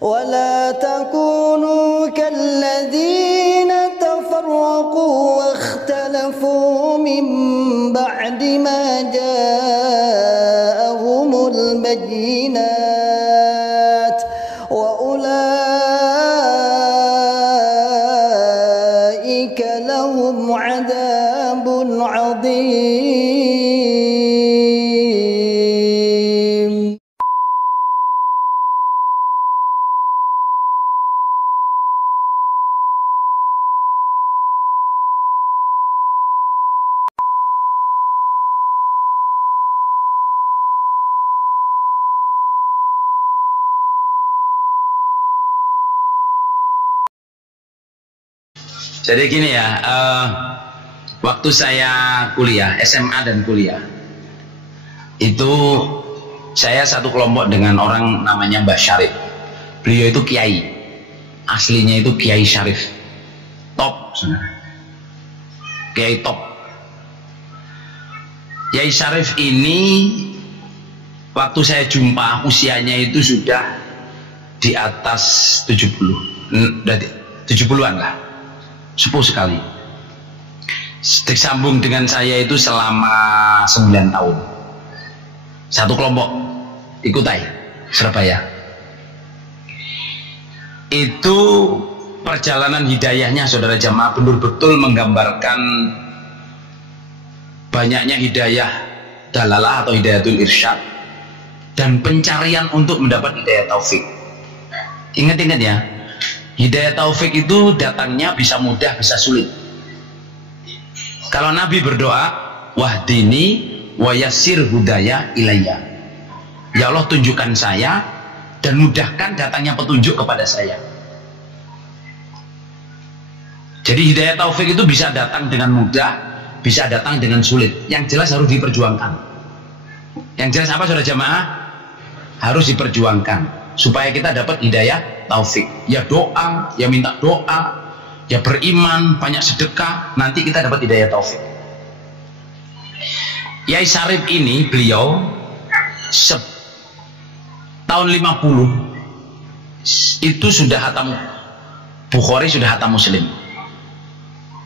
ولا تكونوا كالذين تفرقوا واختلفوا من بعد ما جاءهم البينات وأولئك لهم عذاب عظيم. Jadi gini ya, waktu saya kuliah, SMA dan kuliah, itu saya satu kelompok dengan orang namanya Mbah Syarif. Beliau itu kiai, aslinya itu Kiai Syarif, top, saudara. Kiai top. Kiai Syarif ini waktu saya jumpa usianya itu sudah di atas 70-an lah, sepuh sekali. Disambung dengan saya itu selama 9 tahun, satu kelompok di Kutai, Surabaya. Itu perjalanan hidayahnya saudara jamaah betul-betul menggambarkan banyaknya hidayah dalalah atau hidayatul irsyad dan pencarian untuk mendapat hidayah taufik. Ingat-ingat ya, hidayah taufik itu datangnya bisa mudah, bisa sulit. Kalau Nabi berdoa, wahdini wa yassir hudaya ilayya, ya Allah tunjukkan saya dan mudahkan datangnya petunjuk kepada saya. Jadi hidayah taufik itu bisa datang dengan mudah, bisa datang dengan sulit. Yang jelas harus diperjuangkan. Yang jelas apa saudara jamaah? Harus diperjuangkan supaya kita dapat hidayah taufik. Ya doa, ya minta doa, ya beriman, banyak sedekah, nanti kita dapat hidayah taufik. Kiai Syarif ini beliau tahun 50 itu sudah hatam Bukhari, sudah hatam Muslim,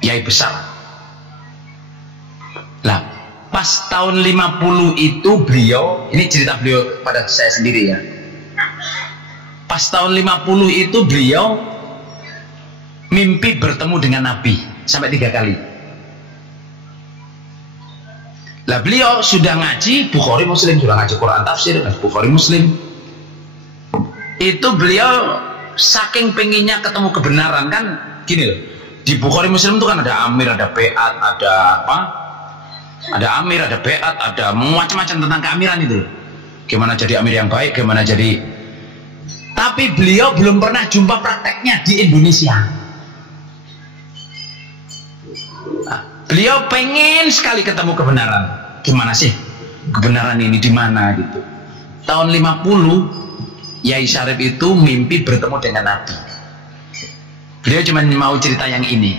kiai besar. Lah pas tahun 50 itu beliau, ini cerita beliau pada saya sendiri ya, pas tahun 50 itu beliau mimpi bertemu dengan Nabi sampai 3 kali. Lah beliau sudah ngaji Bukhari Muslim, sudah ngaji Quran tafsir, ngaji Bukhari Muslim. Itu beliau saking pengennya ketemu kebenaran, kan gini loh, di Bukhari Muslim itu kan ada amir, ada beat, ada apa, ada amir, ada beat, ada macam-macam tentang keamiran itu, gimana jadi amir yang baik, gimana jadi. Tapi beliau belum pernah jumpa prakteknya di Indonesia. Nah, beliau pengen sekali ketemu kebenaran. Gimana sih kebenaran ini, di mana gitu. Tahun 50 Kiai Syarif itu mimpi bertemu dengan Nabi. Beliau cuma mau cerita yang ini.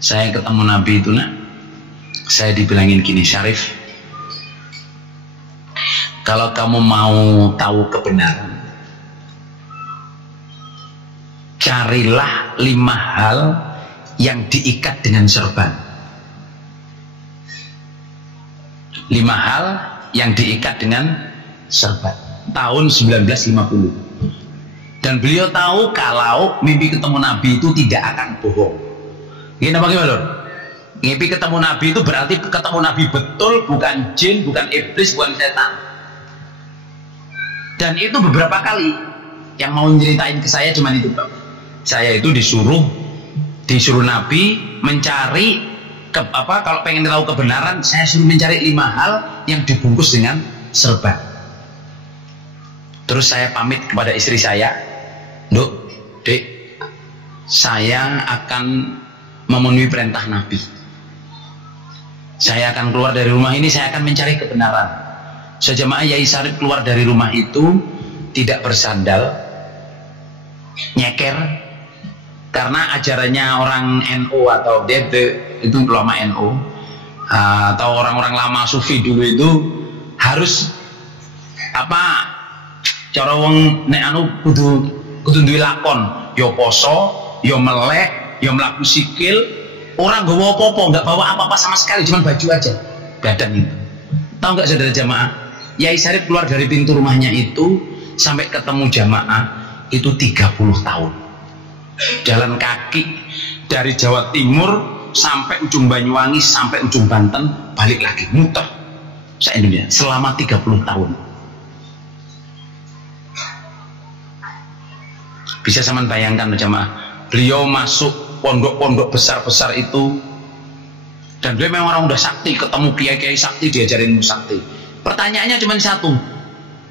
Saya ketemu Nabi itu, nak, saya dibilangin gini, Syarif, kalau kamu mau tahu kebenaran, carilah 5 hal yang diikat dengan serban. 5 hal yang diikat dengan serban. Tahun 1950. Dan beliau tahu kalau mimpi ketemu Nabi itu tidak akan bohong. Gini apa gimana lor? Mimpi ketemu Nabi itu berarti ketemu Nabi betul, bukan jin, bukan iblis, bukan setan. Dan itu beberapa kali. Yang mau nyeritain ke saya cuma itu, Pak. Saya itu disuruh Nabi mencari kalau pengen tahu kebenaran, saya suruh mencari 5 hal yang dibungkus dengan serban. Terus saya pamit kepada istri saya, Duk, Dek, saya akan memenuhi perintah Nabi. Saya akan keluar dari rumah ini, saya akan mencari kebenaran. Sejamaah Kiai Syarif keluar dari rumah itu tidak bersandal, nyeker, karena ajarannya orang NU atau DB itu ulama NU atau orang-orang lama sufi dulu itu harus apa, cara wong nek anu kudu kudu duwe lakon, yo poso, yo melek, yo mlaku sikil, orang gak bawa apa-apa, nggak bawa apa-apa sama sekali, cuma baju aja, badan itu. Tahu nggak saudara jamaah? Yai Syarif keluar dari pintu rumahnya itu sampai ketemu jamaah itu 30 tahun. Jalan kaki dari Jawa Timur sampai ujung Banyuwangi sampai ujung Banten, balik lagi muter se-Indonesia selama 30 tahun. Bisa sampean bayangkan jamaah, beliau masuk pondok-pondok besar-besar itu, dan beliau memang orang udah sakti, ketemu kiai-kiai sakti, diajarin sakti. Pertanyaannya cuma satu,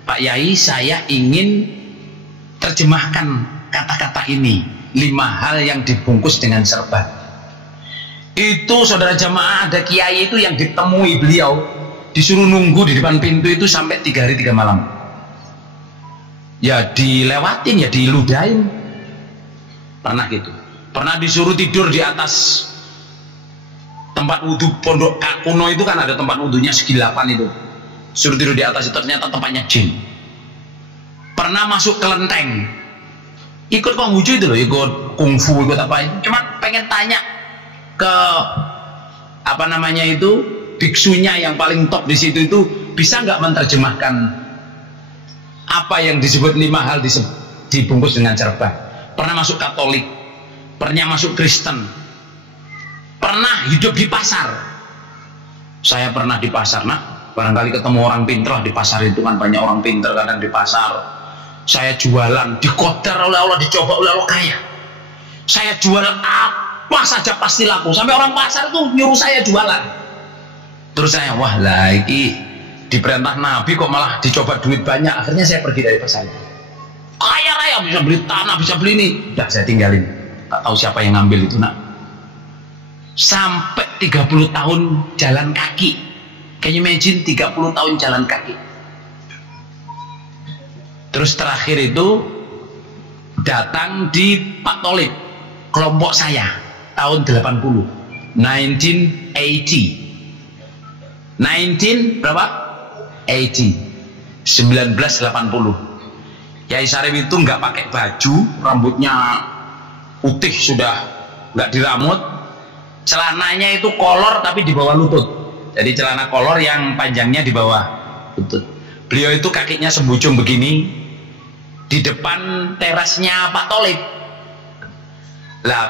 Pak Yai, saya ingin terjemahkan kata-kata ini, 5 hal yang dibungkus dengan serban. Itu saudara jamaah, ada kiai itu yang ditemui beliau, disuruh nunggu di depan pintu itu sampai 3 hari 3 malam. Ya dilewatin, ya diludahin. Pernah gitu. Pernah disuruh tidur di atas tempat wudhu pondok kuno itu kan, ada tempat wudhunya segi 8 itu. Suruh tidur di atas itu, ternyata tempatnya jin. Pernah masuk kelenteng, ikut Konghucu itu loh, ikut kungfu, ikut apa itu, cuma pengen tanya ke apa namanya itu biksunya yang paling top di situ itu, bisa nggak menerjemahkan apa yang disebut 5 hal dibungkus dengan serban. Pernah masuk Katolik, pernah masuk Kristen, pernah hidup di pasar. Saya pernah di pasar, nah barangkali ketemu orang pintar di pasar itu kan, banyak orang pintar kadang di pasar. Saya jualan, dikodar oleh Allah, dicoba oleh Allah kaya. Saya jualan apa saja pasti laku, sampai orang pasar tuh nyuruh saya jualan. Terus saya, wah lah ini diperintah Nabi kok malah dicoba duit banyak. Akhirnya saya pergi dari pasar itu. Kaya raya, bisa beli tanah, bisa beli ini. Udah saya tinggalin, tak tahu siapa yang ngambil itu nak. Sampai 30 tahun jalan kaki. Can you imagine 30 tahun jalan kaki. Terus terakhir itu datang di Pak Tholib, kelompok saya tahun 80, 1980 berapa? 1980. Yai Syarif itu nggak pakai baju, rambutnya putih sudah nggak diramut, celananya itu kolor tapi di bawah lutut. Jadi celana kolor yang panjangnya di bawah lutut. Beliau itu kakinya sembujung begini di depan terasnya Pak Tholib. Lah,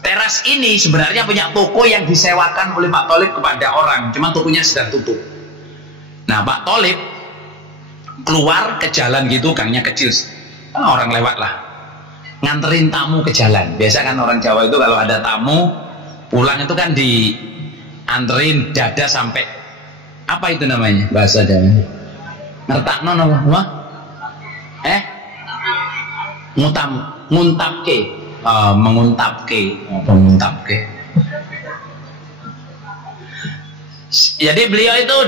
teras ini sebenarnya punya toko yang disewakan oleh Pak Tholib kepada orang, cuma tokonya sedang tutup. Nah, Pak Tholib keluar ke jalan gitu, gangnya kecil, orang lewat lah, nganterin tamu ke jalan. Biasa kan orang Jawa itu kalau ada tamu pulang itu kan dianterin dada sampai apa itu namanya bahasa Jawa, ngertakno apa? Nguntapke. Menguntapke. Jadi beliau itu,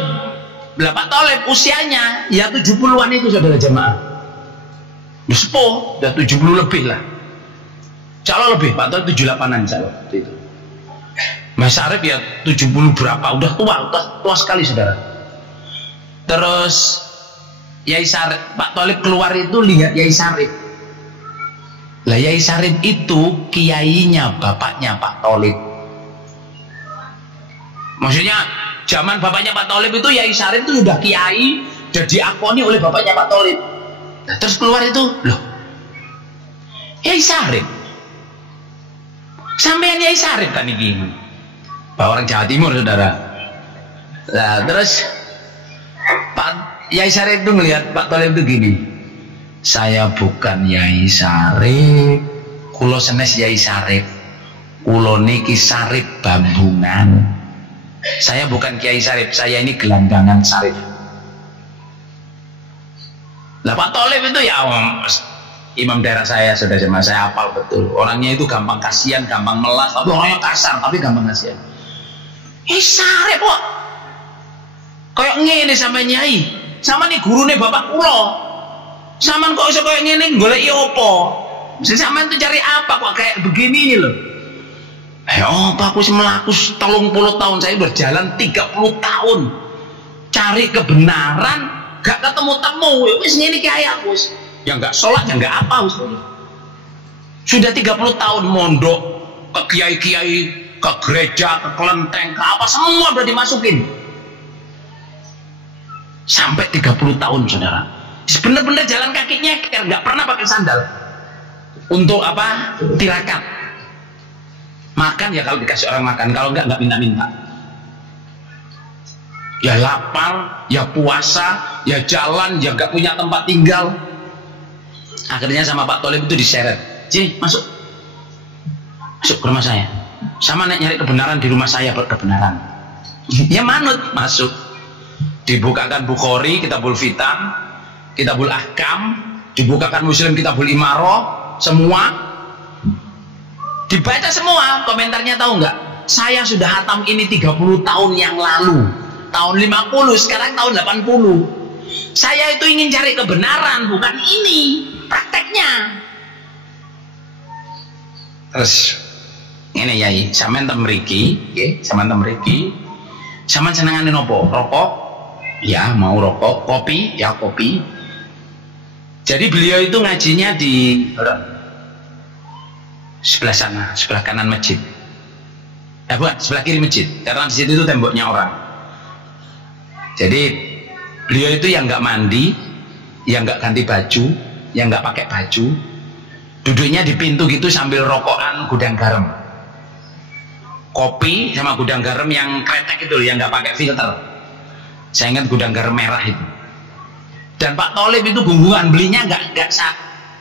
Pak Tholib usianya ya 70-an itu saudara jemaah. Udah sepuh, udah 70 lebih lah. Calon lebih, Pak Tholib 78-an calon itu. Mas Syarif ya 70 berapa, udah tua sekali saudara. Terus Yai Syarif, Pak Tholib keluar itu lihat Yai Syarif. Lah Yai Syarif itu kiainya bapaknya Pak Tholib. Maksudnya zaman bapaknya Pak Tholib itu Yai Syarif itu sudah kiai, sudah diakoni oleh bapaknya Pak Tholib. Nah, terus keluar itu, loh, Yai Syarif, sampean Yai Syarif kan ini, orang Jawa Timur saudara. Nah, terus Pak Yai Syarif itu melihat Pak Tholib itu gini, saya bukan Yai Syarif, kulo senes Yai Syarif, kulo niki Syarif Bambungan. Saya bukan Kiai Syarif, saya ini gelandangan Syarif. Lah Pak Tholib itu ya imam daerah saya, sudah jemaah saya hafal betul. Orangnya itu gampang kasihan, gampang melas, tapi orangnya kasar, tapi gampang kasihan. Syarif kok kayak ngene sama Nyai, sama nih gurune bapak kulo. Saman kok iso kayak ngene, goleki apa? Sampean tuh cari apa kok kayak begini loh? Apa aku melaku 30 tahun, saya berjalan 30 tahun cari kebenaran, gak ketemu-temu. Wis ngene ki aku. yang nggak sholat, yang nggak apa. Sudah 30 tahun mondok, ke kiai-kiai, ke gereja, ke kelenteng, ke apa, semua udah dimasukin. Sampai 30 tahun, saudara. Bener-bener jalan kakinya nggak pernah pakai sandal. Untuk apa? Tirakat. Makan ya kalau dikasih orang makan, kalau nggak minta-minta. Ya lapar, ya puasa, ya jalan, ya nggak punya tempat tinggal. Akhirnya sama Pak Tholib itu diseret. Sini, masuk ke rumah saya. Sama nek nyari kebenaran di rumah saya, kebenaran. Ya manut, masuk. Dibukakan Bukhari, Kitabul Fitan, Kitabul Ahkam, dibukakan Muslim, Kitabul Imarah, semua. Dibaca semua, komentarnya tahu nggak? Saya sudah hatam ini 30 tahun yang lalu. Tahun 50, sekarang tahun 80. Saya itu ingin cari kebenaran, bukan ini prakteknya. Terus ini yai, sampean tem mriki, nggih, sampean tem mriki. Sampean senengane nopo? Rokok? Ya, mau rokok. Kopi? Ya, kopi. Jadi beliau itu ngajinya di sebelah sana, sebelah kanan masjid. Bukan, sebelah kiri masjid. Karena di situ itu temboknya orang. Jadi beliau itu yang nggak mandi, yang nggak ganti baju, yang nggak pakai baju, duduknya di pintu gitu sambil rokokan gudang garam, kopi sama gudang garam yang kretek itu, yang nggak pakai filter. Saya ingat gudang garam merah itu. Dan Pak Tholib itu gunggungan, belinya nggak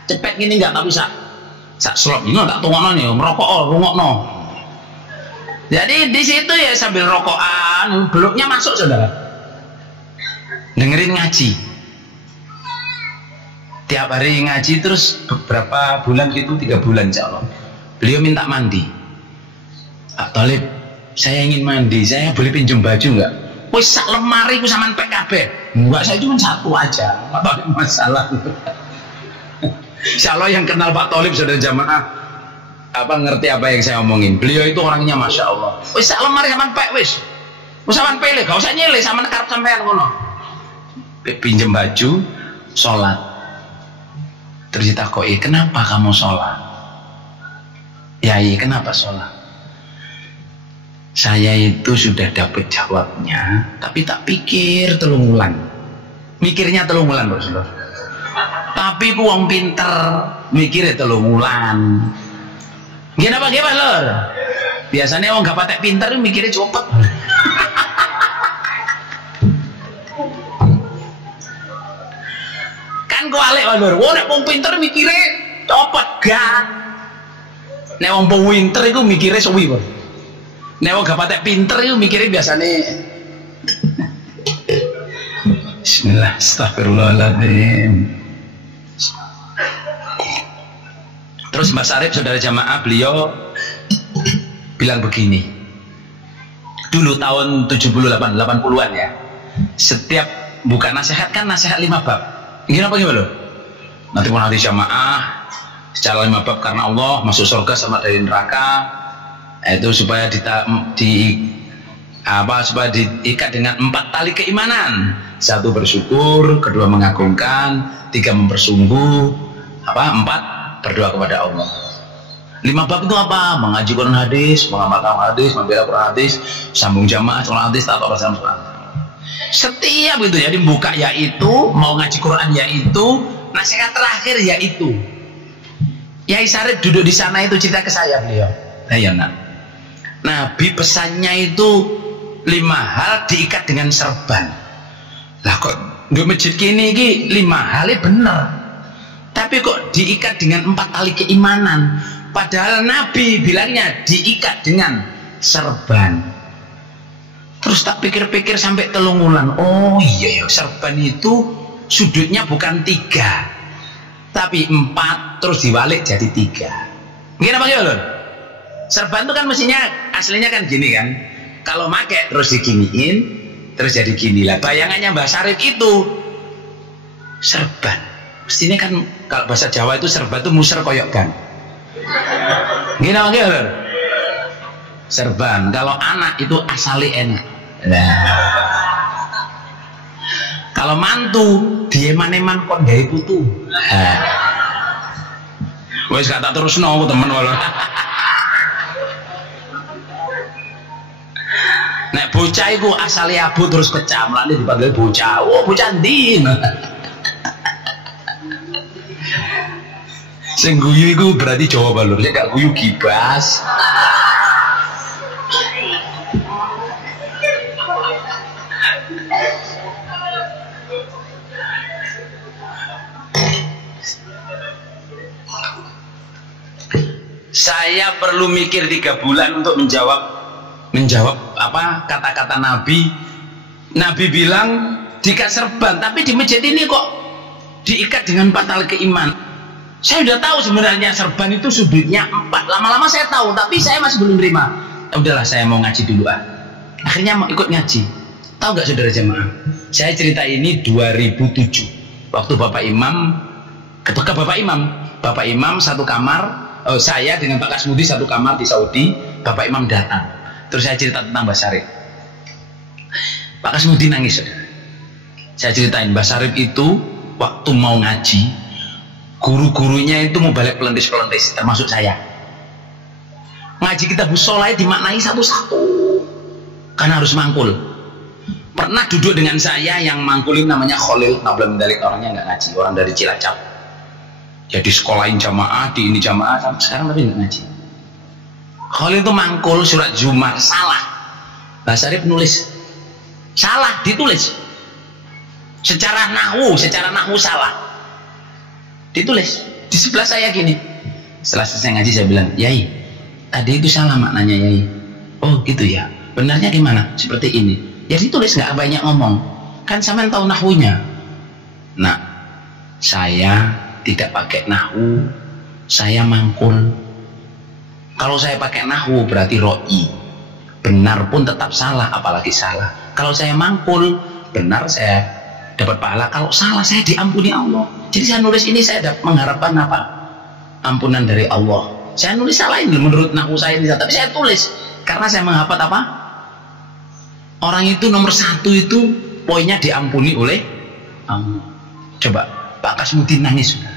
cepet gini, nggak, tapi sak slop ini tak tunggu nih, merokok rungok no. Jadi di situ ya sambil rokokan, beluknya masuk, saudara. Dengerin ngaji, tiap hari ngaji, terus beberapa bulan gitu, 3 bulan insya Allah. Beliau minta mandi. Pak Tholib, saya ingin mandi, saya boleh pinjam baju nggak? Wis sak lemari ku sampean PKB. Enggak, saya cuma satu aja, apa masalah. Insya Allah yang kenal Pak Tholib, saudara jamaah, apa ngerti apa yang saya omongin. Beliau itu orangnya masya Allah. Wis sak lemari sampean pek, wis sampean pilih, gak usah nyilih, sampean karep sampean ngono. Pinjem baju, sholat. Terus ditakoi, kenapa kamu sholat? Yai, kenapa sholat? Saya itu sudah dapat jawabnya, tapi tak pikir telung wulan. Mikirnya telung wulan, Rasulullah. Tapi ku wong pinter, mikirnya telung wulan. Gimana lor? Biasanya wong gak patek pinter mikirnya cepet. Kan kok alik lor. Wong nek wong pinter mikirnya cepet gak. Nek wong pinter iku mikirnya suwi, Bro. Nek wong gak patek pinter iku mikirnya biasanya. Bismillah, astagfirullahaladzim. Terus Mbak Sarip, saudara jamaah, beliau bilang begini. Dulu tahun 78, 80-an ya. Setiap buka nasihat kan nasihat 5 bab. Gimana loh? Nanti pun hari jamaah secara 5 bab karena Allah, masuk surga sama dari neraka. Itu supaya supaya diikat dengan 4 tali keimanan. 1 bersyukur, 2 mengagungkan, 3 mempersungguh, 4 berdoa kepada Allah. 5 bab itu apa? Mengaji Quran hadis, mengamalkan hadis, membela Quran hadis, sambung jamaah Quran hadis, taat orang sama Quran. Setiap itu ya dibuka yaitu, mau ngaji Quran yaitu, nasihat terakhir yaitu. Yai Sarip duduk di sana itu cerita ke saya beliau. Ayo nak. Nabi pesannya itu 5 hal diikat dengan serban. Lah kok di masjid kini 5 halnya bener. Tapi kok diikat dengan 4 tali keimanan, padahal Nabi bilangnya diikat dengan serban. Terus tak pikir-pikir sampai 3 bulan. Oh iya ya, serban itu sudutnya bukan 3 tapi 4, terus diwalik jadi 3. Gimana Pak Yolon? Serban itu kan mestinya aslinya kan gini kan, kalau make terus diginiin terus jadi gini lah. Bayangannya Mbak Sarip itu serban. Mestinya kan kalau bahasa Jawa itu serban itu muser koyok ban. Gimana Pak Yolon? Serban. Kalau anak itu asali enak. Nah, Kalau mantu dia eman-eman kon gawe putu. Wis gak tak terusno temen wae. Nek bocah iku asale abu terus pecah, mlane dipanggil bocah. Oh, bocah ndi? Sing guyu iku berarti Jawa Balur, sing gak guyu gibas. Saya perlu mikir 3 bulan untuk menjawab apa kata-kata Nabi. Nabi bilang diikat serban, tapi di masjid ini kok diikat dengan 4 tali keiman. Saya udah tahu sebenarnya serban itu sudutnya 4. Lama-lama saya tahu, tapi saya masih belum terima. Udahlah, saya mau ngaji dulu Akhirnya mau ikut ngaji. Tahu nggak saudara jemaah? Saya cerita ini 2007. Waktu Bapak Imam satu kamar. Saya dengan Pak Kasmudi satu kamar di Saudi. Bapak Imam datang, terus saya cerita tentang Mbah Syarif. Pak Kasmudi nangis, saudara. Saya ceritain Mbah Syarif itu waktu mau ngaji, guru-gurunya itu mau balik pelentis-pelentis, termasuk saya. Ngaji kita busolai dimaknai satu-satu karena harus mangkul. Pernah duduk dengan saya yang mangkulin namanya Khalil Nabla Mendalik, orangnya nggak ngaji, orang dari Cilacap. Jadi sekolahin jamaah, di ini jamaah, sampai sekarang tapi nggak ngaji. Khalil itu mangkul surat Zumar, salah. Mbah Syarif nulis salah, ditulis secara nahwu salah, ditulis di sebelah saya gini. Setelah selesai ngaji saya bilang, Yai, tadi itu salah maknanya Yai. Oh gitu ya, benarnya gimana? Seperti ini. Ya ditulis, nggak banyak ngomong, kan sampean tahu nahwunya. Nah, saya tidak pakai nahwu, saya mangkul. Kalau saya pakai nahwu berarti ro'i, benar pun tetap salah, apalagi salah. Kalau saya mangkul, benar saya dapat pahala, kalau salah saya diampuni Allah. Jadi saya nulis ini saya mengharapkan apa? Ampunan dari Allah. Saya nulis salah ini menurut nahwu saya ini, tapi saya tulis karena saya menghafal apa? Orang itu nomor 1 itu poinnya diampuni oleh Allah. Coba Pak Kasmudi nangis, sudah.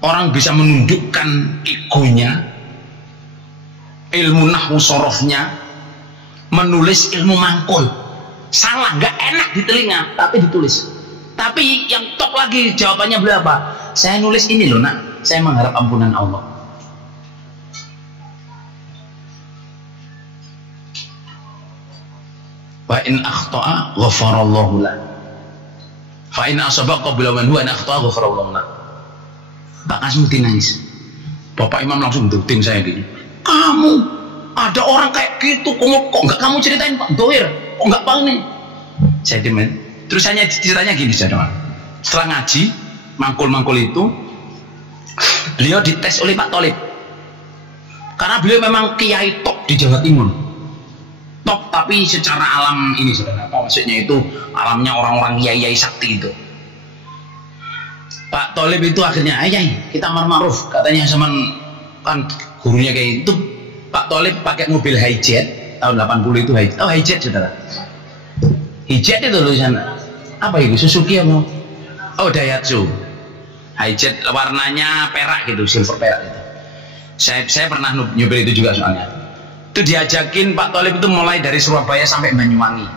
Orang bisa menundukkan egonya, ilmu nahwu sorofnya, menulis ilmu mangkul. Salah, nggak enak di telinga, tapi ditulis. Tapi yang top lagi jawabannya beliau apa? Saya nulis ini loh nak, saya mengharap ampunan Allah. Wa in akhta'a ghafarallahu lah. Fa in asaba qabla man huwa in akhta'a ghafarallahu lah. Pak Kasmudi nangis. Bapak Imam langsung dutin saya gini, kamu ada orang kayak gitu, kok nggak kamu ceritain Pak Doir, kok nggak Pak nih? Saya demen. Terus hanya ceritanya gini saudara. Setelah ngaji mangkul itu, beliau dites oleh Pak Tolib. Karena beliau memang kiai top di Jawa Timur. Top tapi secara alam ini saudara, apa maksudnya itu alamnya orang-orang kiai sakti itu. Pak Tolib itu akhirnya, ayai kita ma'ruf katanya sama kan gurunya kayak itu. Pak Tolib pakai mobil hijet tahun 80 itu hijet. Oh hijet saudara. Hijet itu tulisan apa itu? Suzuki apa? Oh Daihatsu. Hijet warnanya perak gitu, silver perak gitu. Saya pernah nyobain itu juga soalnya. Itu diajakin Pak Tolib itu mulai dari Surabaya sampai Banyuwangi.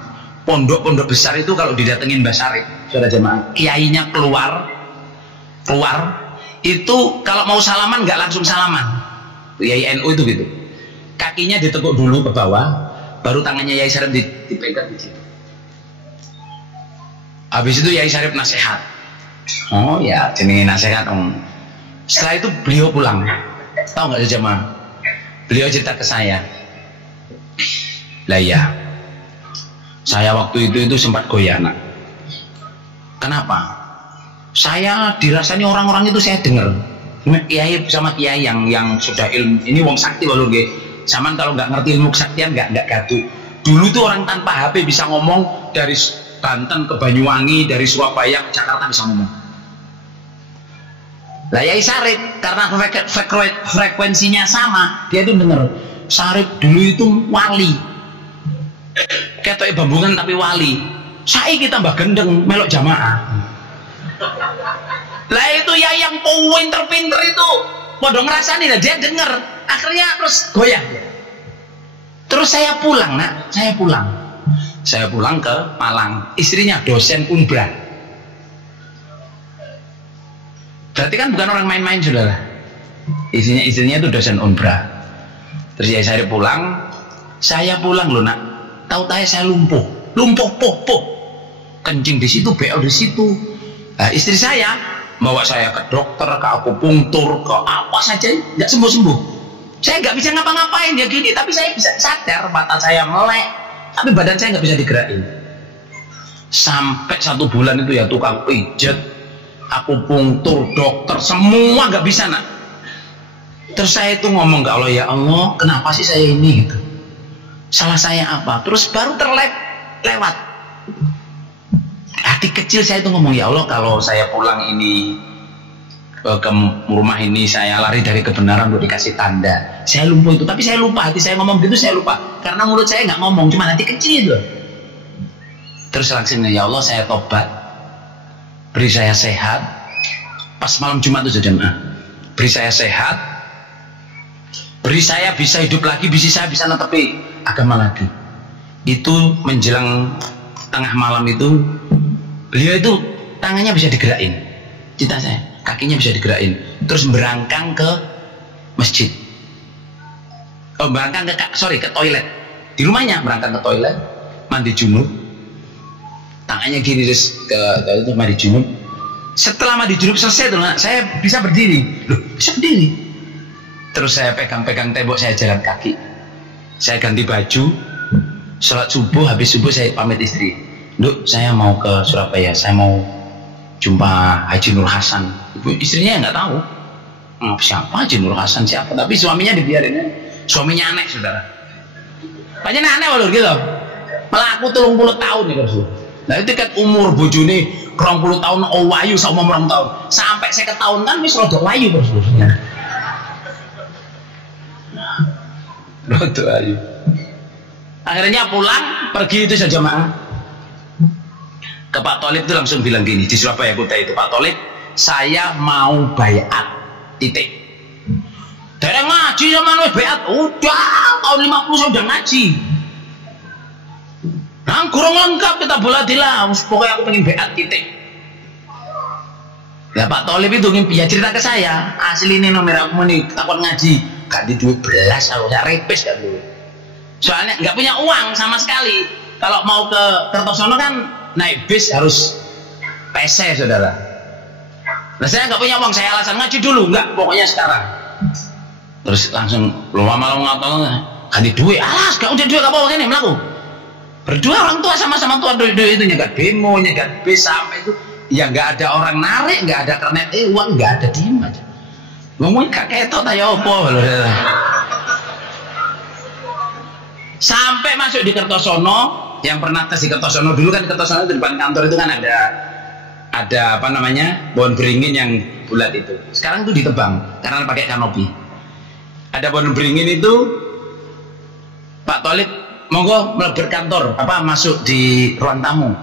Pondok-pondok besar itu kalau didatengin Mbah Syarif, saudara jemaah, kiainya keluar itu kalau mau salaman nggak langsung salaman. Yai NU itu gitu. Kakinya ditekuk dulu ke bawah, baru tangannya Yai Syarif dipegang di situ. Habis itu Yai Syarif nasihat. Oh ya, jenenge nasihat om. Setelah itu beliau pulang. Tahu nggak jemaah? Beliau cerita ke saya. Lah ya, saya waktu itu sempat goyana. Kenapa? Saya dirasanya orang-orang itu saya dengar kiai sama kiai yang sudah ilmu ini wong sakti walau nggih. Saman kalau nggak ngerti ilmu kesaktian nggak gaduh. Dulu tuh orang tanpa HP bisa ngomong dari Banten ke Banyuwangi, dari Surabaya ke Jakarta bisa ngomong. Lah Yai Syarif karena frekuensinya sama, dia itu dengar. Syarif dulu itu wali. Ketoke bambungan tapi wali. Saiki tambah gendeng melok jamaah. Lah itu ya yang pinter-pinter itu podo ngerasani, lah dia denger, akhirnya terus goyah. Terus saya pulang, nak, saya pulang ke Malang, istrinya dosen Unbra. Berarti kan bukan orang main-main, saudara. Istrinya itu dosen Unbra. Terus ya saya pulang loh, nak, tahu-tahu saya lumpuh poh, kencing di situ, BO di situ. Nah, istri saya bawa saya ke dokter, ke akupunktur, ke apa saja, nggak sembuh. Saya nggak bisa ngapa-ngapain ya gini, tapi saya bisa sadar, mata saya melek, tapi badan saya nggak bisa digerakin. Sampai 1 bulan itu ya tukang pijat, akupunktur, dokter, semua nggak bisa, nak. Terus saya itu ngomong ke Allah, ya Allah, kenapa sih saya ini gitu? Salah saya apa? Terus baru lewat hati kecil saya itu ngomong, ya Allah, kalau saya pulang ini ke rumah ini, saya lari dari kebenaran untuk dikasih tanda, saya lumpuh itu. Tapi saya lupa, hati saya ngomong gitu, saya lupa karena mulut saya nggak ngomong, cuma hati kecil itu. Terus langsung, ya Allah, saya tobat, beri saya sehat. Pas malam Jumat itu jemaah, beri saya sehat, beri saya bisa hidup lagi, saya bisa netepi agama lagi. Itu menjelang tengah malam itu, beliau itu tangannya bisa digerakin, cita saya, kakinya bisa digerakin, terus berangkang ke masjid, ke toilet di rumahnya, berangkang ke toilet, mandi junub, tangannya gini, terus ke toilet mandi junub. Setelah mandi junub selesai tuh, saya bisa berdiri, terus saya pegang-pegang tembok, saya jalan kaki, saya ganti baju, sholat subuh, habis subuh saya pamit istri, Duk, saya mau ke Surabaya, saya mau jumpa Haji Nur Hasan. Ibu istrinya nggak tahu siapa Haji Nur Hasan, siapa, tapi suaminya dibiarin. Suaminya aneh, saudara, banyak aneh walur gitu, malah aku 30 tahun nih terus. Nah itu kan umur bojone 20 tahun, oh wayu sama 20 tahun, sampai 50 tahun kan wis rodok wayu terus. Rodok wayu. Akhirnya pulang, pergi itu saja jemaah. Ke Pak Tholib itu langsung bilang gini, di Surabaya Kota itu, Pak Tholib, saya mau bayat, titik. Dari ngaji sama nulis bayat, udah tahun 50 saya udah ngaji. Nah, kurang lengkap kita bola dilah, pokoknya aku pengen bayat, titik. Ya Pak Tholib itu ya cerita ke saya, asli ini nomor aku nih, takut ngaji, gak di 12, aku saya repes gak dulu. Soalnya nggak punya uang sama sekali. Kalau mau ke Kertosono kan naik bis harus PC, saudara. Nah saya nggak punya uang, saya alasan ngaji dulu, nggak, pokoknya sekarang. Terus langsung lama-lama ngatakan ganti duit, alas gak udah duit apa ini melaku. Berdua orang tua sama-sama tua duit itu nyegat bemo, nyegat bis sampai itu, ya nggak ada orang narik, nggak ada kernet, uang nggak ada, diem aja. Ngomong kakek itu tayo apa, sampai masuk di Kertosono. Yang pernah tes di Kertosono dulu kan, Kertosono itu depan kantor itu kan ada apa namanya, pohon beringin yang bulat itu. Sekarang itu ditebang karena pakai kanopi. Ada pohon beringin itu, Pak Tholib monggo mlebu kantor, apa masuk di ruang tamu.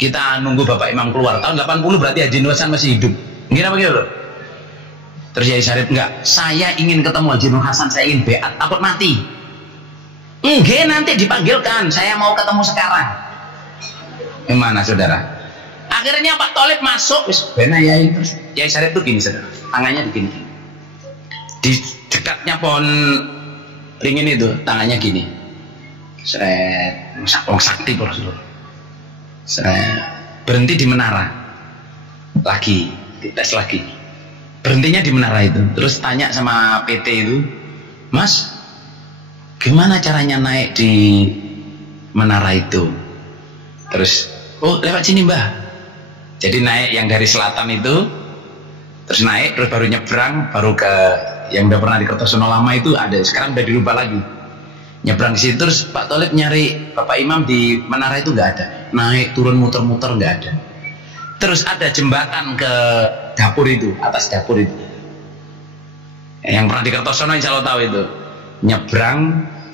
Kita nunggu Bapak Imam keluar. Tahun 80 berarti Haji Nur Hasan masih hidup. Ngira begitu loh. Terus Yai Syarif, enggak, saya ingin ketemu Haji Nur Hasan, saya ingin beat, takut mati. Enggak, nanti dipanggilkan, saya mau ketemu sekarang. Gimana saudara? Akhirnya Pak Tholib masuk, wis benar Yai. Terus Yai Syarif itu gini, saudara, tangannya begini, di dekatnya pohon ringin itu, tangannya gini, seret, sakti Rasulullah. Berhenti di menara, lagi dites lagi, berhentinya di menara itu. Terus tanya sama PT itu, Mas, gimana caranya naik di menara itu? Terus, oh lewat sini mbah. Jadi naik yang dari selatan itu, terus naik, terus baru nyebrang, baru ke yang udah pernah di Kertosono lama itu ada, sekarang udah dirubah lagi. Nyebrang ke situ, terus Pak Tholib nyari Bapak Imam di menara itu nggak ada. Naik turun muter-muter nggak ada. Terus ada jembatan ke dapur itu, atas dapur itu. Yang pernah di Kertosono insya Allah tahu itu. Nyebrang,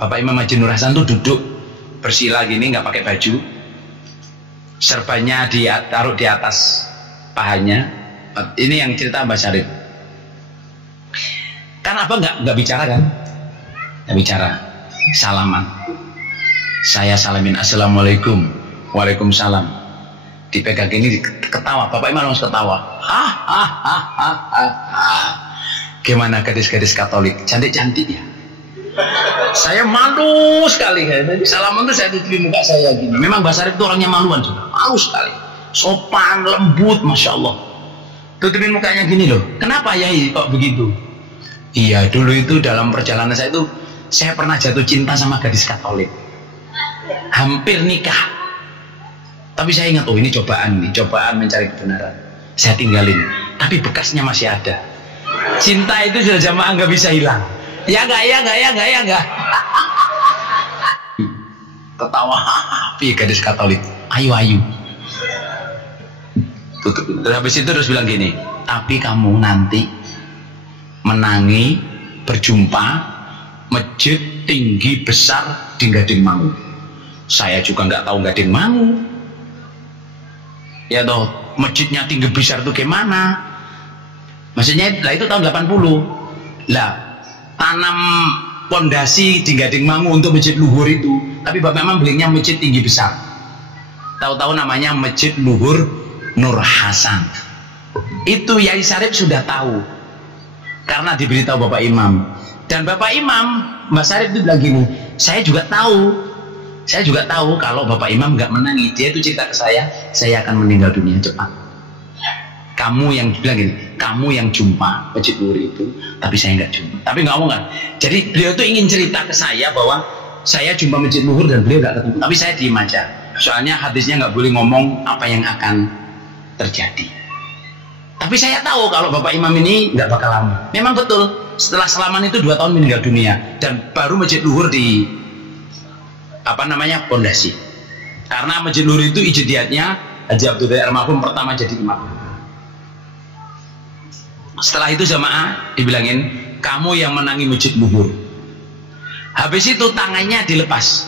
Bapak Imam Haji Nur Hasan tuh duduk bersila gini, nggak pakai baju. serbannya taruh di atas pahanya. Ini yang cerita Mbak Syarif. Kan abang nggak bicara kan? Nggak bicara. Salaman. Saya salamin assalamualaikum, waalaikumsalam. Dipegang ini ketawa. Bapak Imam langsung ketawa. Gimana gadis-gadis Katolik? Cantik-cantik ya. Saya malu sekali. Salaman tuh saya tutupi muka saya gini. Memang Mbak Syarif itu orangnya maluan juga. Malu sekali. Sopan, lembut, masya Allah. Tutupin mukanya gini loh. Kenapa ya kok begitu? Iya, dulu itu dalam perjalanan saya itu saya pernah jatuh cinta sama gadis Katolik. Hampir nikah. Tapi saya ingat, oh ini cobaan mencari kebenaran. Saya tinggalin. Tapi bekasnya masih ada. Cinta itu sudah jamaah nggak bisa hilang. Ya enggak. Ketawa. Pi gadis Katolik. Ayu. Terus habis itu terus bilang gini, tapi kamu nanti menangi berjumpa masjid tinggi besar di Gading Mangu. Saya juga nggak tahu Gading Mangu. Ya toh, masjidnya tinggi besar itu gimana? Maksudnya lah itu tahun 80. Lah, tanam pondasi di Gading Mangu untuk masjid luhur itu. Tapi Bapak memang belinya masjid tinggi besar. Tahu-tahu namanya Masjid Luhur Nur Hasan. Itu Yai Syarif sudah tahu karena diberitahu Bapak Imam. Dan Bapak Imam, Mbak Syarif itu bilang gini, saya juga tahu kalau Bapak Imam nggak menangi. Dia itu cerita ke saya akan meninggal dunia cepat. Kamu yang bilang gini, kamu yang jumpa Masjid Luhur itu, tapi saya nggak jumpa. Tapi nggak ngomong kan. Jadi beliau tuh ingin cerita ke saya bahwa saya jumpa Masjid Luhur dan beliau nggak ketemu. Tapi saya diem aja. Soalnya hadisnya nggak boleh ngomong apa yang akan terjadi. Tapi saya tahu kalau Bapak Imam ini nggak bakal lama. Memang betul, setelah Salaman itu 2 tahun meninggal dunia dan baru Masjid Luhur di pondasi. Karena Masjid Luhur itu ijtihadnya Haji Abdullah Almarhum pertama jadi imam. Setelah itu jamaah dibilangin, kamu yang menangi Masjid Luhur. Habis itu tangannya dilepas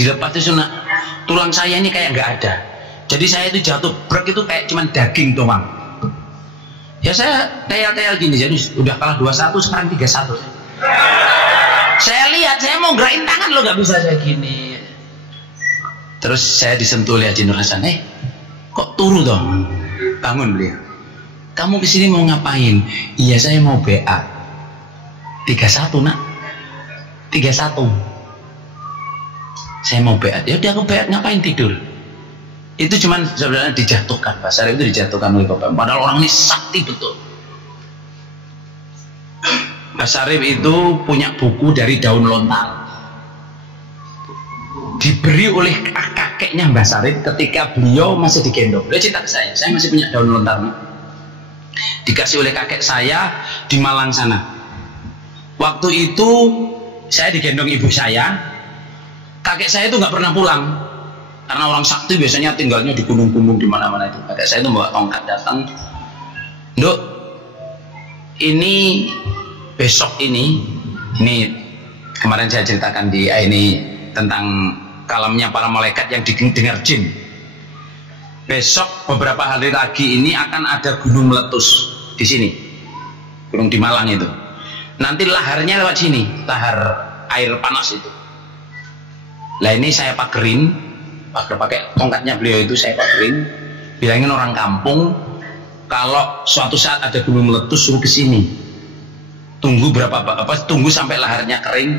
itu tulang saya ini kayak nggak ada. Jadi saya itu jatuh brek itu kayak cuman daging doang. Ya saya teyel-teyel gini, jadi udah kalah 21 sekarang 31. Saya lihat, saya mau gerakin tangan lo nggak bisa saya gini. Terus saya disentuh oleh Haji Nur Hasan, kok turu dong? Bangun beliau. Kamu kesini mau ngapain? Iya saya mau BA. 31 nak. 31. Saya mau BA. Ya udah aku BA, ngapain tidur? Itu cuman sebenarnya dijatuhkan. Pak Syarif itu dijatuhkan oleh Bapak. Padahal orang ini sakti betul. Pak Syarif itu punya buku dari daun lontar. Diberi oleh kakeknya Mbak Syarif ketika beliau masih digendong. Beliau cerita ke saya masih punya daun lontar. Dikasih oleh kakek saya di Malang sana. Waktu itu saya digendong ibu saya. Kakek saya itu nggak pernah pulang. Karena orang sakti biasanya tinggalnya di gunung-gunung di mana-mana itu. Kakek saya itu bawa tongkat datang. Nduk, ini besok ini kemarin saya ceritakan di ini tentang kalamnya para malaikat yang didengar jin. Besok beberapa hari lagi ini akan ada gunung meletus di sini, gunung di Malang itu. Nanti laharnya lewat sini, lahar air panas itu. Lah ini saya pakerin. Pakai tongkatnya beliau itu saya pakerin, bilangin orang kampung kalau suatu saat ada gunung meletus suruh ke sini. Tunggu tunggu sampai laharnya kering.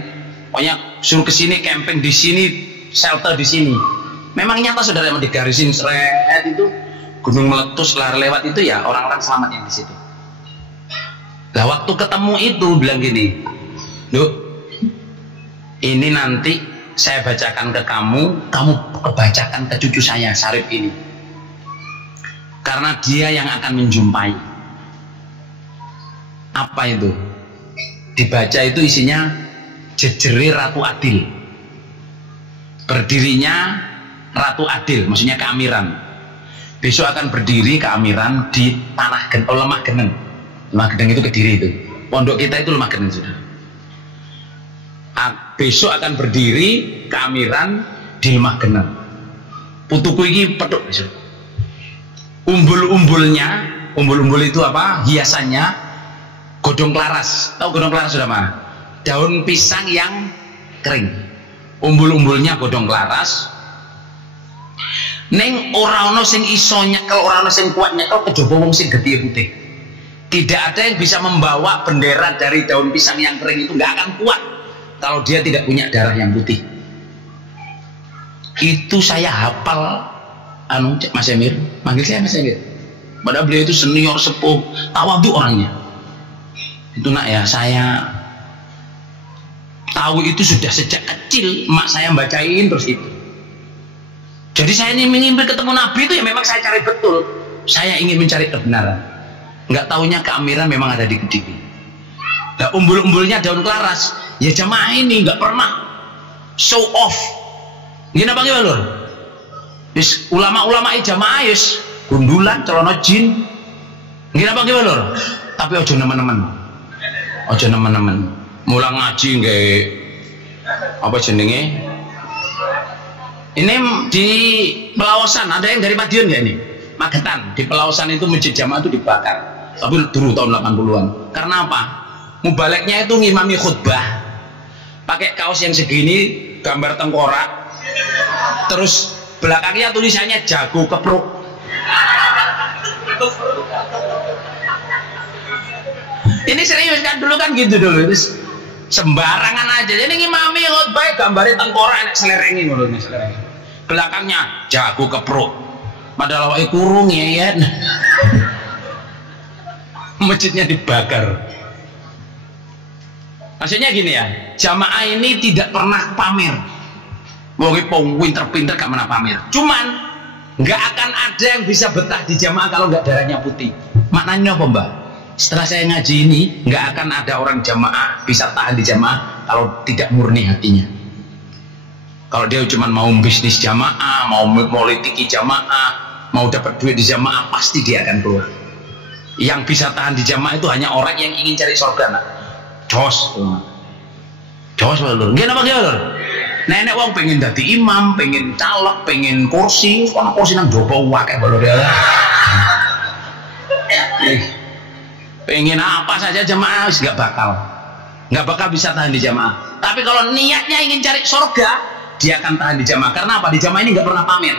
Pokoknya suruh ke sini, camping di sini, shelter di sini. Memang nyata saudara yang digarisin seret itu gunung meletus lahar lewat itu ya orang-orang selamat yang di situ. Lah waktu ketemu itu bilang gini, "Duk, ini nanti saya bacakan ke kamu kebacakan ke cucu saya Syarif ini. Karena dia yang akan menjumpai." Apa itu? Dibaca itu isinya jejeri Ratu Adil. Berdirinya Ratu Adil, maksudnya keamiran. Besok akan berdiri keamiran di tanah Lemah Geneng. Lemah Geneng itu Kediri itu. Pondok kita itu Lemah Geneng sudah. Besok akan berdiri keamiran di Lemah Geneng. Putuku iki petuk. Umbul-umbulnya, umbul-umbul itu apa? Hiasannya godong klaras. Tahu godong klaras sudah mah? Daun pisang yang kering. Umbul-umbulnya godong klaras. Neng ora ono sing iso nyekel, ora ono sing kuat nyekel kejaba wong sing getih putih. Tidak ada yang bisa membawa bendera dari daun pisang yang kering itu, nggak akan kuat kalau dia tidak punya darah yang putih. Itu saya hafal. Mas Emir, manggil saya Mas Emir. Padahal beliau itu senior sepuh, tawadhu orangnya. Itu nak ya, saya tahu itu sudah sejak kecil, emak saya bacain terus itu. Jadi saya ini ingin ketemu Nabi itu ya memang saya cari betul. Saya ingin mencari kebenaran. Nggak taunya keamiran memang ada di Kediri. Nah, umbul-umbulnya daun klaras, ya jamaah ini nggak pernah show off. Gini apa gimana lor? Bis ulama-ulama jamaah yus gundulan, celana jin. Gini apa gimana lor? Tapi ojo nemen-nemen. Ojo nemen-nemen. Mulang ngaji nggak apa jenenge? Ini di Pelawasan ada yang dari Madiun nggak ini? Magetan di Pelawasan itu masjid jamaah itu dibakar. Tapi dulu tahun 80-an. Karena apa? Mubaleknya itu ngimami khutbah. Pakai kaos yang segini, gambar tengkorak. Terus belakangnya tulisannya jago kepruk. Ini serius kan, dulu kan gitu dulu. Terus sembarangan aja. Jadi ngimami khutbah gambarnya tengkorak enak selerengin ngono selereng. Belakangnya jago kepruk. Padahal awake kurung ya. Masjidnya dibakar. Maksudnya gini ya, jamaah ini tidak pernah pamer. Wong pinter-pinter gak pernah pamer. Cuman nggak akan ada yang bisa betah di jamaah kalau nggak darahnya putih. Maknanya apa Mbak? Setelah saya ngaji ini, nggak akan ada orang jamaah bisa tahan di jamaah kalau tidak murni hatinya. Kalau dia cuma mau bisnis jamaah, mau politiki jamaah, mau dapat duit di jamaah, pasti dia akan keluar. Yang bisa tahan di jamaah itu hanya orang yang ingin cari surga. Nak. Jos lho. Nggih napa nggih lho? Nenek wong pengen dadi imam, pengen caleg, pengen kursi, kono kursi nang jopo akeh lho dia. Pengen apa saja jamaah nggak bakal bisa tahan di jamaah. Tapi kalau niatnya ingin cari surga, dia akan tahan di jamaah. Karena apa? Di jamaah ini nggak pernah pamer.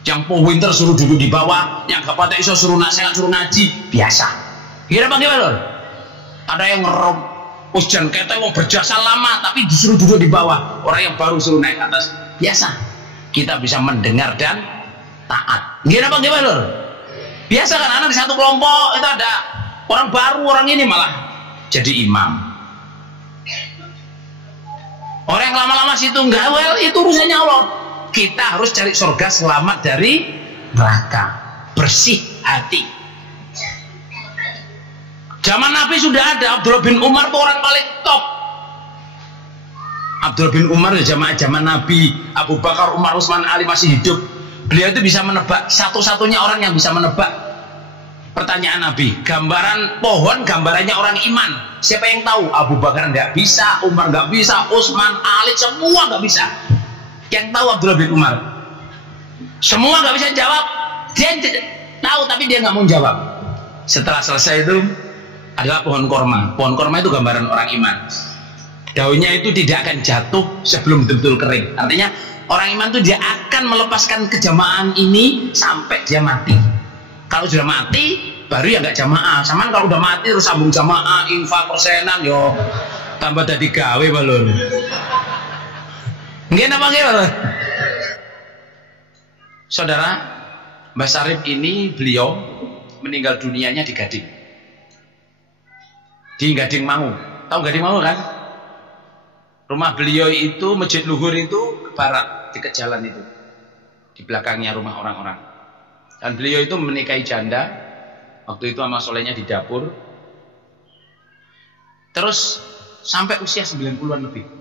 Yang powinter suruh duduk di bawah, yang gak patah iso suruh nasihat, suruh ngaji, biasa. Kira apa gimana? Ada yang ngerom, ujian kita mau berjasa lama, tapi disuruh duduk di bawah. Orang yang baru suruh naik ke atas, biasa. Kita bisa mendengar dan taat. Kira apa gimana? Biasa kan, anak di satu kelompok itu ada orang baru, orang ini malah jadi imam. Orang yang lama-lama situ enggak, well itu urusannya Allah. Kita harus cari surga, selamat dari neraka, bersih hati. Zaman Nabi sudah ada. Abdullah bin Umar itu orang paling top. Abdullah bin Umar ya zaman Nabi. Abu Bakar, Umar, Utsman, Ali masih hidup. Beliau itu bisa menebak, satu-satunya orang yang bisa menebak pertanyaan Nabi. Gambaran pohon, gambarannya orang iman. Siapa yang tahu? Abu Bakar nggak bisa, Umar nggak bisa, Utsman, Ali semua nggak bisa. Yang tahu Abdullah bin Umar. Semua nggak bisa jawab. Dia tahu tapi dia nggak mau jawab. Setelah selesai itu adalah pohon korma. Pohon korma itu gambaran orang iman. Daunnya itu tidak akan jatuh sebelum betul-betul kering. Artinya orang iman itu dia akan melepaskan kejamaan ini sampai dia mati. Kalau sudah mati baru ya nggak jamaah. Sama kalau udah mati terus sambung jamaah, infak persenan yo tambah dari gawe balon. Nggih napa nggih, Saudara, Mbah Sarip ini beliau meninggal dunianya di Gading. Di Gading Mangu. Tahu Gading Mangu kan? Rumah beliau itu, Masjid Luhur itu ke barat, dekat jalan itu. Di belakangnya rumah orang-orang. Dan beliau itu menikahi janda. Waktu itu sama solehnya di dapur. Terus sampai usia 90-an lebih.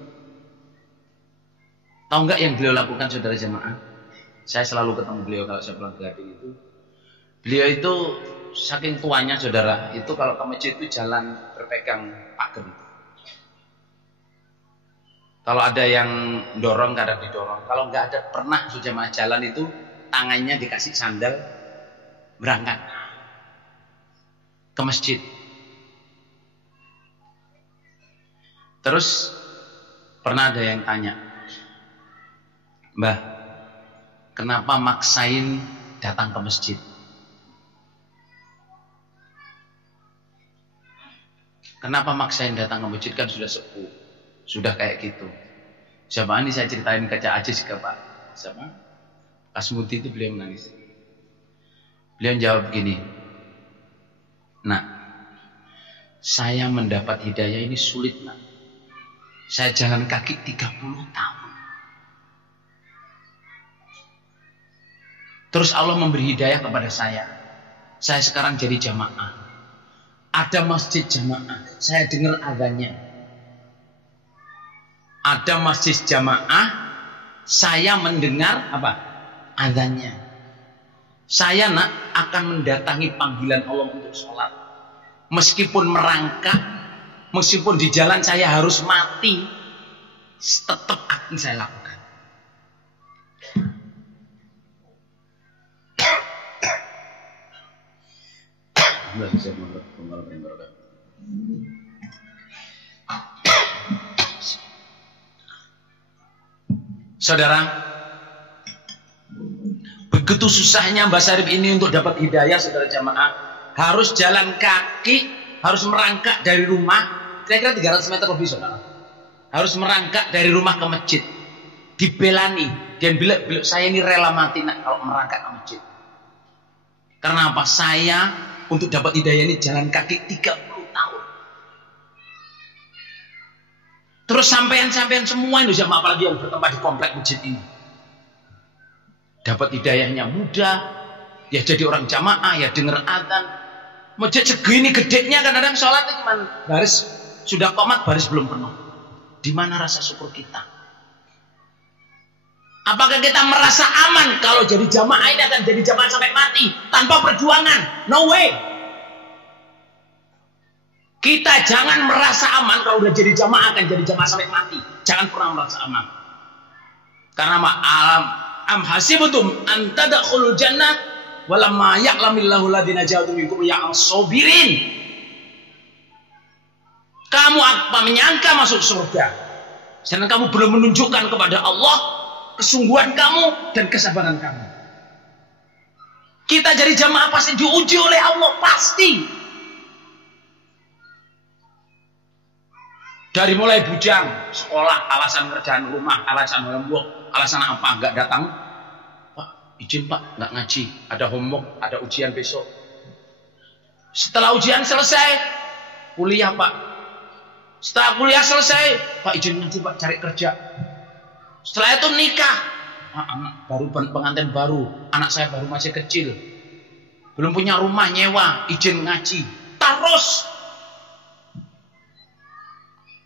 Tahu nggak yang beliau lakukan, saudara jamaah? Saya selalu ketemu beliau kalau saya pulang ke Gading itu. Beliau itu saking tuanya, saudara, itu kalau ke masjid itu jalan berpegang pagar itu. Kalau ada yang dorong, kadang didorong. Kalau nggak ada, pernah jamaah jalan itu tangannya dikasih sandal berangkat ke masjid. Terus pernah ada yang tanya, Mbah, kenapa maksain datang ke masjid? Kenapa maksain datang ke masjid, kan sudah sepuh, sudah kayak gitu. Siapa ini saya ceritain ke Cak Aziz ke Pak siapa? Kasmuti itu beliau menangis. Beliau jawab gini, nak, saya mendapat hidayah ini sulit, nak. Saya jalan kaki 30 tahun. Terus Allah memberi hidayah kepada saya. Saya sekarang jadi jamaah. Ada masjid jamaah, saya dengar azannya. Ada masjid jamaah, saya mendengar apa? Azannya. Saya nak akan mendatangi panggilan Allah untuk sholat. Meskipun merangkak, meskipun di jalan saya harus mati, tetap akan saya lakukan. Saudara, begitu susahnya Mbah Syarif ini untuk dapat hidayah, saudara jamaah. Harus jalan kaki, harus merangkak dari rumah, kira-kira 300 meter lebih, saudara. Harus merangkak dari rumah ke masjid. Dibelani, dan bilang saya ini rela mati nak kalau merangkak ke masjid. Karena apa? Saya untuk dapat hidayah ini jalan kaki 30 tahun. Terus sampean-sampean semua Indonesia, apalagi yang bertempat di komplek masjid ini, dapat hidayahnya mudah, ya jadi orang jamaah, ya dengar adzan. Masjid segini gedenya, kadang-kadang sholatnya cuma baris, sudah qomat baris belum penuh. Di mana rasa syukur kita? Apakah kita merasa aman kalau jadi jamaah ini akan jadi jamaah sampai mati tanpa perjuangan? No way. Kita jangan merasa aman kalau udah jadi jamaah akan jadi jamaah sampai mati. Jangan pernah merasa aman. Karena am hasibutum an tadkhulul jannah walamma ya'lamillahu alladziina jahadu minkum ya'as-sabirin. Kamu apa menyangka masuk surga, sedangkan kamu belum menunjukkan kepada Allah kesungguhan kamu dan kesabaran kamu. Kita jadi jamaah pasti diuji oleh Allah, pasti. Dari mulai bujang, sekolah, alasan kerjaan rumah, alasan homework, alasan apa nggak datang, Pak izin Pak nggak ngaji, ada homework, ada ujian besok. Setelah ujian selesai, kuliah Pak. Setelah kuliah selesai, Pak izin ngaji Pak, cari kerja. Setelah itu nikah, anak baru, pengantin baru, anak saya baru masih kecil, belum punya rumah nyewa, izin ngaji. Terus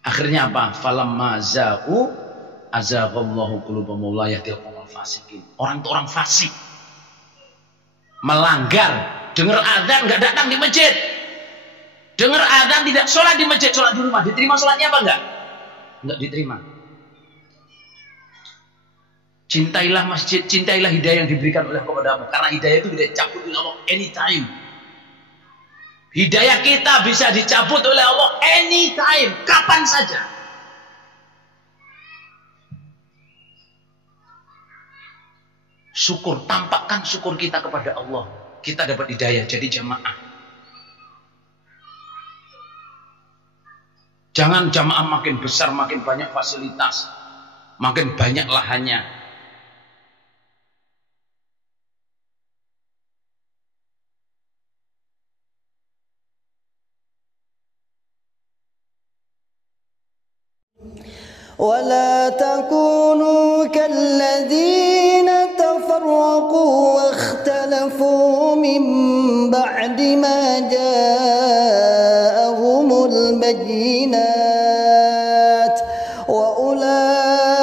akhirnya apa? Falamma za'u azaghallahu qulubahum la yahdil qawmal fasiqin. Orang fasik, melanggar, dengar adzan nggak datang di masjid, dengar adzan tidak sholat di masjid, sholat di rumah. Diterima sholatnya apa enggak? Enggak diterima. Cintailah masjid, cintailah hidayah yang diberikan oleh kepadamu, karena hidayah itu tidak dicabut oleh Allah anytime. Hidayah kita bisa dicabut oleh Allah anytime, kapan saja. Syukur, tampakkan syukur kita kepada Allah. Kita dapat hidayah jadi jamaah. Jangan jamaah makin besar, makin banyak fasilitas, makin banyak lahannya. ولا تكونوا كالذين تفرقوا واختلفوا من بعد ما جاءهم البينات وأولئك